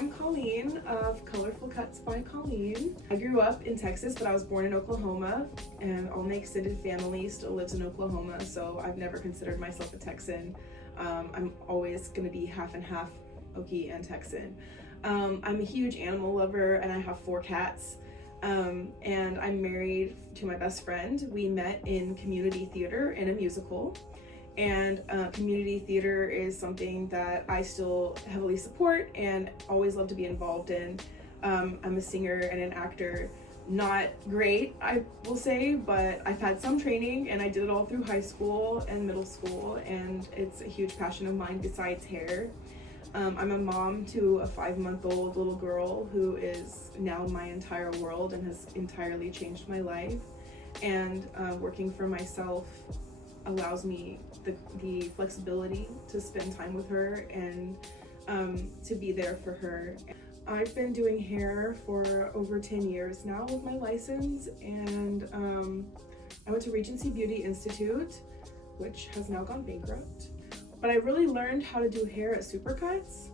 I'm Colleen of Colorful Cuts by Colleen. I grew up in Texas, but I was born in Oklahoma, and all my extended family still lives in Oklahoma, so I've never considered myself a Texan. I'm always gonna be half and half Okie and Texan. I'm a huge animal lover, and I have 4 cats. And I'm married to my best friend. We met in community theater in a musical. And community theater is something that I still heavily support and always love to be involved in. I'm a singer and an actor. Not great, I will say, but I've had some training and I did it all through high school and middle school, and it's a huge passion of mine besides hair. I'm a mom to a 5-month-old little girl who is now my entire world and has entirely changed my life. And working for myself allows me the flexibility to spend time with her and to be there for her. I've been doing hair for over 10 years now with my license, and I went to Regency Beauty Institute, which has now gone bankrupt. But I really learned how to do hair at Supercuts.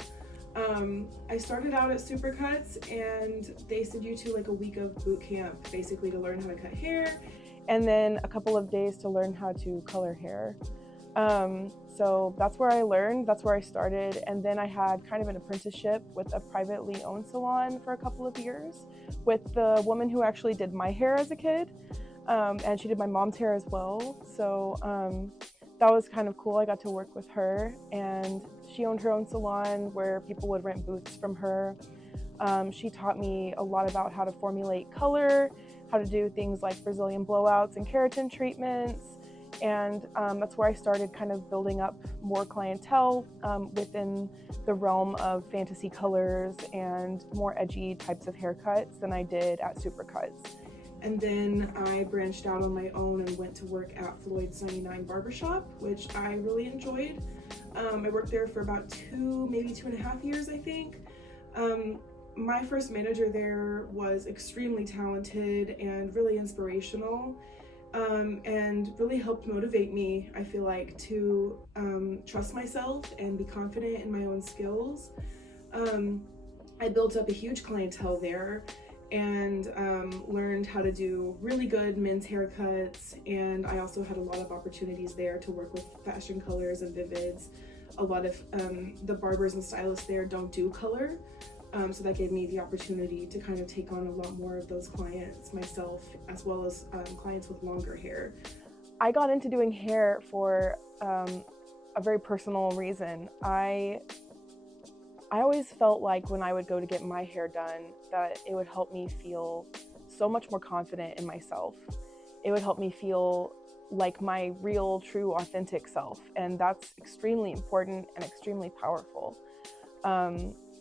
I started out at Supercuts and they send you to like a week of boot camp, basically to learn how to cut hair, and then a couple of days to learn how to color hair. So that's where I learned, that's where I started. And then I had kind of an apprenticeship with a privately owned salon for a couple of years with the woman who actually did my hair as a kid. And she did my mom's hair as well. So that was kind of cool. I got to work with her, and she owned her own salon where people would rent booths from her. She taught me a lot about how to formulate color, how to do things like Brazilian blowouts and keratin treatments. And that's where I started kind of building up more clientele within the realm of fantasy colors and more edgy types of haircuts than I did at Supercuts. And then I branched out on my own and went to work at Floyd's 99 Barbershop, which I really enjoyed. I worked there for about maybe 2.5 years, I think. My first manager there was extremely talented and really inspirational, and really helped motivate me, I feel like, to trust myself and be confident in my own skills. I built up a huge clientele there and learned how to do really good men's haircuts, and I also had a lot of opportunities there to work with fashion colors and vivids. A lot of the barbers and stylists there don't do color, so that gave me the opportunity to kind of take on a lot more of those clients myself, as well as clients with longer hair. I got into doing hair for a very personal reason. I always felt like when I would go to get my hair done that it would help me feel so much more confident in myself. It would help me feel like my real, true, authentic self, and that's extremely important and extremely powerful.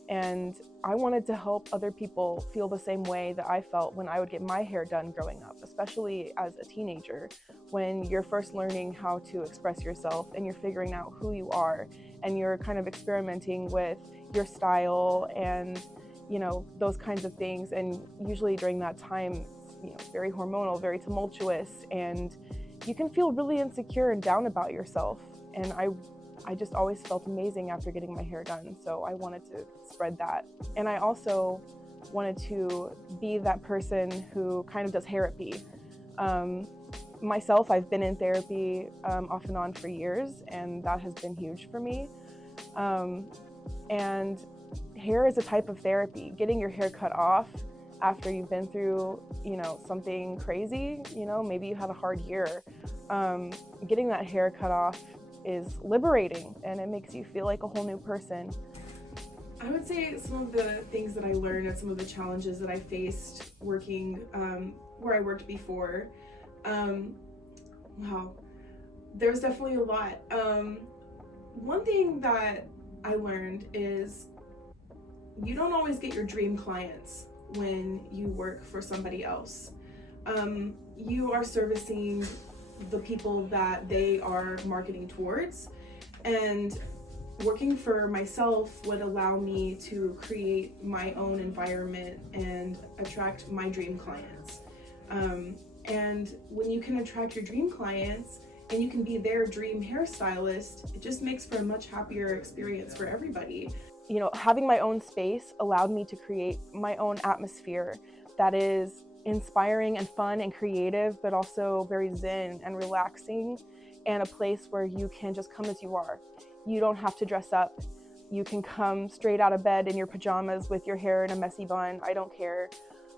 And I wanted to help other people feel the same way that I felt when I would get my hair done growing up, especially as a teenager, when you're first learning how to express yourself and you're figuring out who you are, and you're kind of experimenting with your style and, you know, those kinds of things. And usually during that time, you know, very hormonal, very tumultuous, and you can feel really insecure and down about yourself. And I just always felt amazing after getting my hair done, so I wanted to spread that. And I also wanted to be that person who kind of does therapy. Myself, I've been in therapy off and on for years, and that has been huge for me. And hair is a type of therapy. Getting your hair cut off after you've been through, you know, something crazy, you know, maybe you had a hard year, getting that hair cut off is liberating, and it makes you feel like a whole new person. I would say some of the things that I learned and some of the challenges that I faced working where I worked before, wow, there's definitely a lot. One thing that I learned is you don't always get your dream clients when you work for somebody else. You are servicing the people that they are marketing towards, and working for myself would allow me to create my own environment and attract my dream clients. And when you can attract your dream clients and you can be their dream hairstylist, it just makes for a much happier experience for everybody. having my own space allowed me to create my own atmosphere that is inspiring and fun and creative, but also very zen and relaxing, and a place where you can just come as you are. You don't have to dress up. You can come straight out of bed in your pajamas with your hair in a messy bun. I don't care.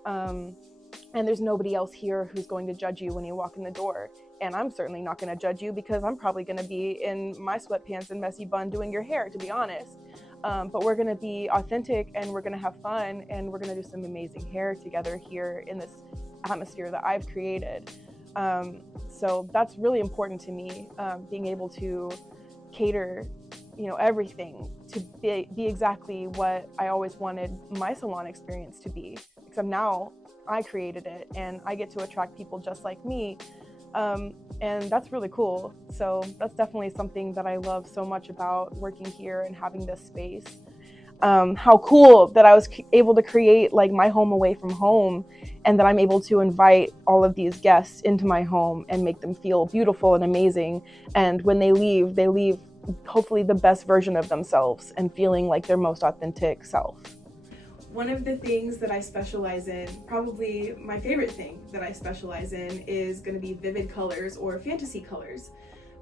And there's nobody else here who's going to judge you when you walk in the door. And I'm certainly not going to judge you, because I'm probably going to be in my sweatpants and messy bun doing your hair, to be honest. But we're going to be authentic, and we're going to have fun, and we're going to do some amazing hair together here in this atmosphere that I've created. So that's really important to me, being able to cater, everything to be exactly what I always wanted my salon experience to be. Except now I created it, and I get to attract people just like me. And that's really cool. So that's definitely something that I love so much about working here and having this space. How cool that I was able to create like my home away from home, and that I'm able to invite all of these guests into my home and make them feel beautiful and amazing. And when they leave hopefully the best version of themselves and feeling like their most authentic self. One of the things that I specialize in, probably my favorite thing that I specialize in, is going to be vivid colors or fantasy colors.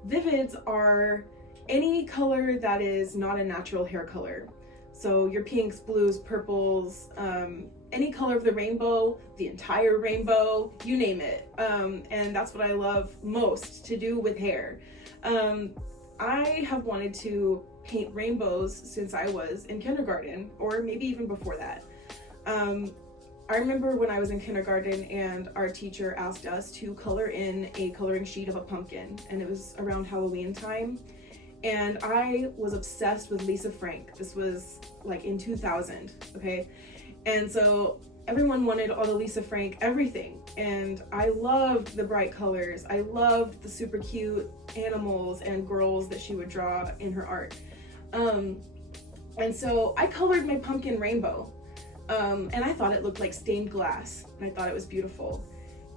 Vivids are any color that is not a natural hair color. So your pinks, blues, purples, any color of the rainbow, the entire rainbow, you name it. And that's what I love most to do with hair. I have wanted to paint rainbows since I was in kindergarten, or maybe even before that. I remember when I was in kindergarten and our teacher asked us to color in a coloring sheet of a pumpkin, and it was around Halloween time. And I was obsessed with Lisa Frank. This was like in 2000, okay? And so everyone wanted all the Lisa Frank everything. And I loved the bright colors. I loved the super cute animals and girls that she would draw in her art. And so I colored my pumpkin rainbow. And I thought it looked like stained glass, and I thought it was beautiful.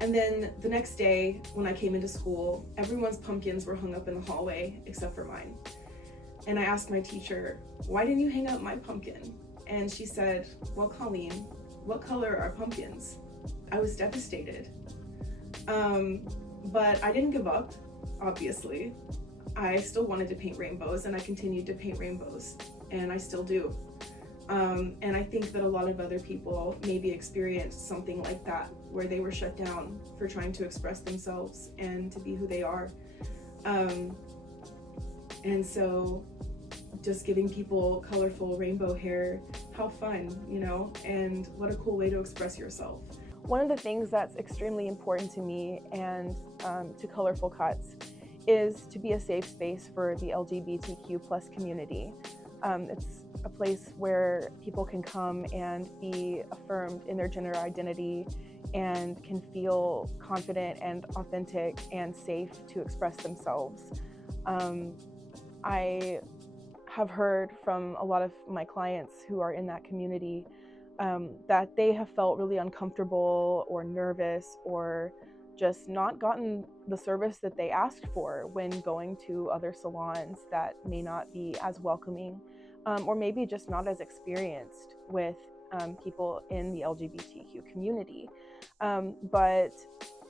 And then the next day when I came into school, everyone's pumpkins were hung up in the hallway except for mine. And I asked my teacher, why didn't you hang up my pumpkin? And she said, well, Colleen, what color are pumpkins? I was devastated. But I didn't give up, obviously. I still wanted to paint rainbows, and I continued to paint rainbows, and I still do. And I think that a lot of other people maybe experienced something like that, where they were shut down for trying to express themselves and to be who they are. And so just giving people colorful rainbow hair, how fun, and what a cool way to express yourself. One of the things that's extremely important to me and to Colorful Cuts is to be a safe space for the LGBTQ plus community. It's a place where people can come and be affirmed in their gender identity and can feel confident and authentic and safe to express themselves. I have heard from a lot of my clients who are in that community that they have felt really uncomfortable or nervous or just not gotten the service that they asked for when going to other salons that may not be as welcoming, or maybe just not as experienced with people in the LGBTQ community. But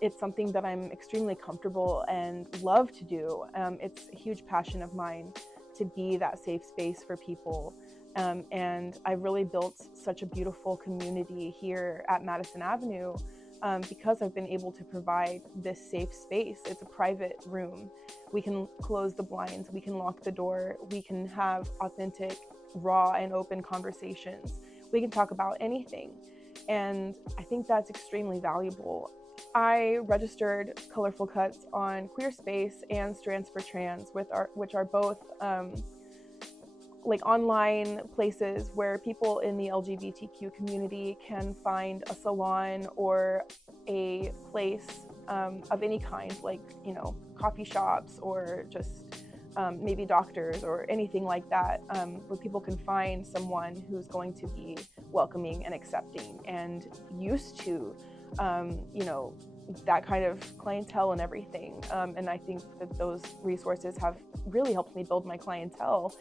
it's something that I'm extremely comfortable and love to do. It's a huge passion of mine to be that safe space for people. And I've really built such a beautiful community here at Mattison Avenue because I've been able to provide this safe space. It's a private room. We can close the blinds, we can lock the door, we can have authentic, raw, and open conversations. We can talk about anything. And I think that's extremely valuable. I registered Colorful Cuts on QueerSpace and Strands for Trans, which are both like online places where people in the LGBTQ community can find a salon or a place of any kind, like, coffee shops or just maybe doctors or anything like that, where people can find someone who's going to be welcoming and accepting and used to, that kind of clientele and everything. And I think that those resources have really helped me build my clientele.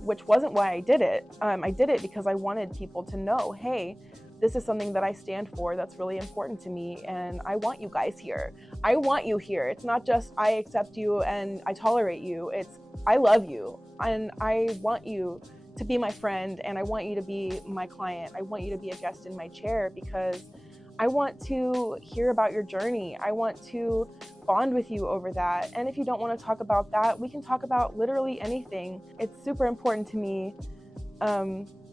which wasn't why I did it. I did it because I wanted people to know, hey, this is something that I stand for that's really important to me, and I want you guys here. I want you here. It's not just I accept you and I tolerate you. It's I love you and I want you to be my friend, and I want you to be my client. I want you to be a guest in my chair because I want to hear about your journey. I want to bond with you over that. And if you don't want to talk about that, we can talk about literally anything. It's super important to me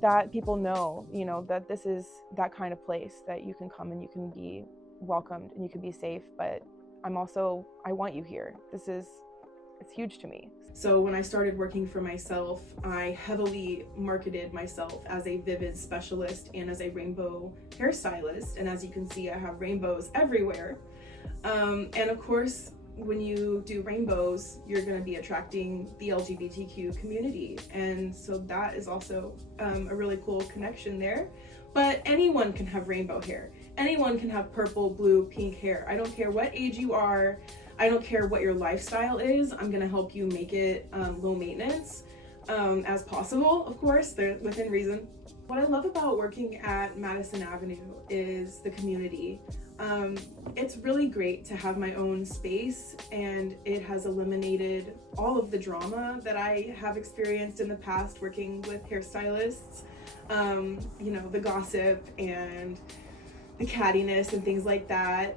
that people know, that this is that kind of place that you can come and you can be welcomed and you can be safe. But I want you here. It's huge to me. So when I started working for myself, I heavily marketed myself as a vivid specialist and as a rainbow hairstylist. And as you can see, I have rainbows everywhere. And of course, when you do rainbows, you're going to be attracting the LGBTQ community. And so that is also a really cool connection there. But anyone can have rainbow hair. Anyone can have purple, blue, pink hair. I don't care what age you are. I don't care what your lifestyle is. I'm gonna help you make it low maintenance as possible, of course, they're within reason. What I love about working at Mattison Avenue is the community. It's really great to have my own space, and it has eliminated all of the drama that I have experienced in the past working with hairstylists. The gossip and the cattiness and things like that.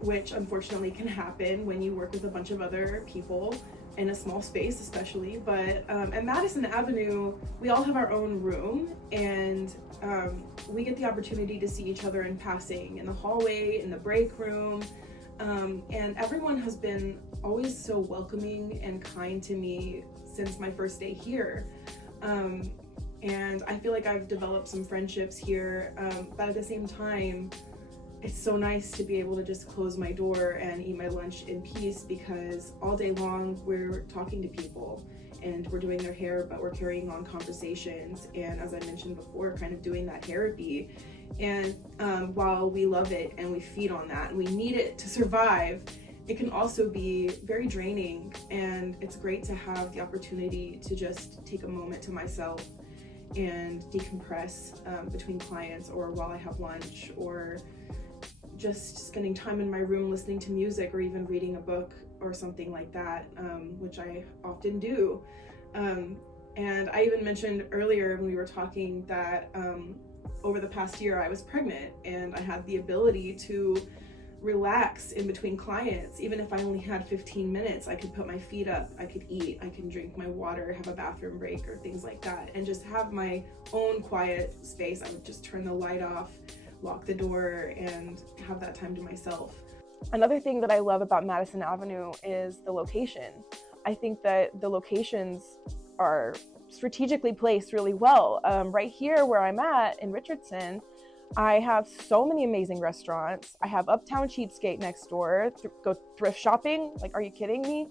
Which unfortunately can happen when you work with a bunch of other people in a small space especially. But at Mattison Avenue, we all have our own room, and we get the opportunity to see each other in passing, in the hallway, in the break room. And everyone has been always so welcoming and kind to me since my first day here. And I feel like I've developed some friendships here, but at the same time, it's so nice to be able to just close my door and eat my lunch in peace, because all day long we're talking to people and we're doing their hair, but we're carrying on conversations. And as I mentioned before, kind of doing that therapy. And while we love it and we feed on that and we need it to survive, it can also be very draining. And it's great to have the opportunity to just take a moment to myself and decompress between clients, or while I have lunch, or just spending time in my room listening to music, or even reading a book or something like that, which I often do. And I even mentioned earlier when we were talking that over the past year I was pregnant, and I had the ability to relax in between clients. Even if I only had 15 minutes, I could put my feet up, I could eat, I can drink my water, have a bathroom break or things like that, and just have my own quiet space. I would just turn the light off, lock the door, and have that time to myself. Another thing that I love about Mattison Avenue is the location. I think that the locations are strategically placed really well. Right here where I'm at in Richardson, I have so many amazing restaurants. I have Uptown Cheapskate next door. Go thrift shopping? Like, are you kidding me?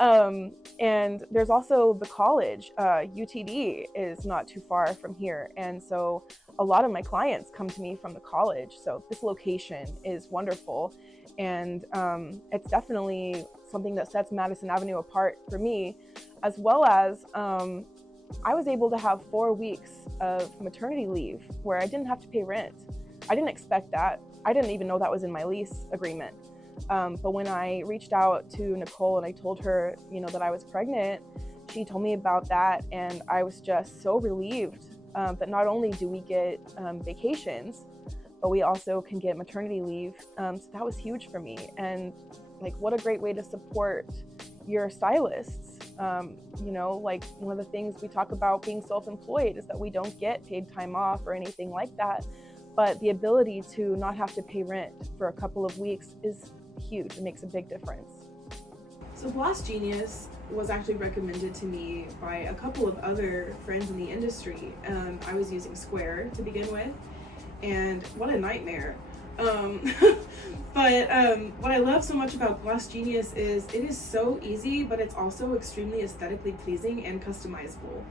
And there's also the college. UTD is not too far from here. And so a lot of my clients come to me from the college. So this location is wonderful. And it's definitely something that sets Mattison Avenue apart for me, as well as I was able to have 4 weeks of maternity leave where I didn't have to pay rent. I didn't expect that. I didn't even know that was in my lease agreement. But when I reached out to Nicole and I told her, that I was pregnant, she told me about that, and I was just so relieved that not only do we get vacations, but we also can get maternity leave. So that was huge for me. And what a great way to support your stylists. One of the things we talk about being self-employed is that we don't get paid time off or anything like that. But the ability to not have to pay rent for a couple of weeks is huge. It makes a big difference. So Gloss Genius was actually recommended to me by a couple of other friends in the industry. I was using Square to begin with, and what a nightmare. But what I love so much about Gloss Genius is it is so easy, but it's also extremely aesthetically pleasing and customizable.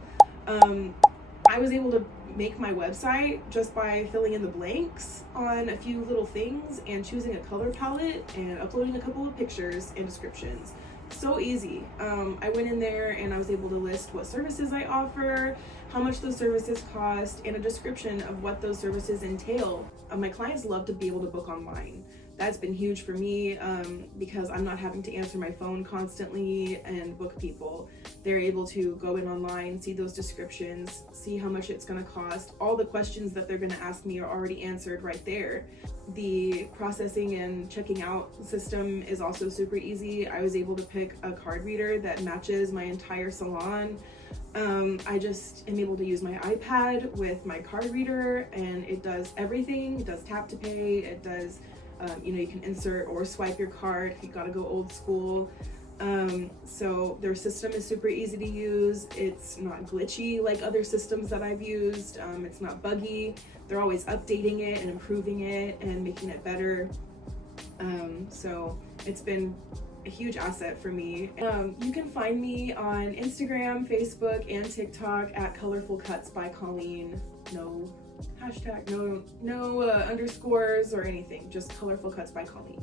I was able to make my website just by filling in the blanks on a few little things and choosing a color palette and uploading a couple of pictures and descriptions. So easy. I went in there and I was able to list what services I offer, how much those services cost, and a description of what those services entail. My clients love to be able to book online. That's been huge for me because I'm not having to answer my phone constantly and book people. They're able to go in online, see those descriptions, see how much it's going to cost. All the questions that they're going to ask me are already answered right there. The processing and checking out system is also super easy. I was able to pick a card reader that matches my entire salon. I just am able to use my iPad with my card reader, and it does everything. It does tap to pay, it does you can insert or swipe your card if you gotta go old school. So their system is super easy to use. It's not glitchy like other systems that I've used. It's not buggy. They're always updating it and improving it and making it better. So it's been a huge asset for me. You can find me on Instagram, Facebook, and TikTok at Colorful Cuts by Colleen. No hashtag, no underscores or anything, just Colorful Cuts by Colleen.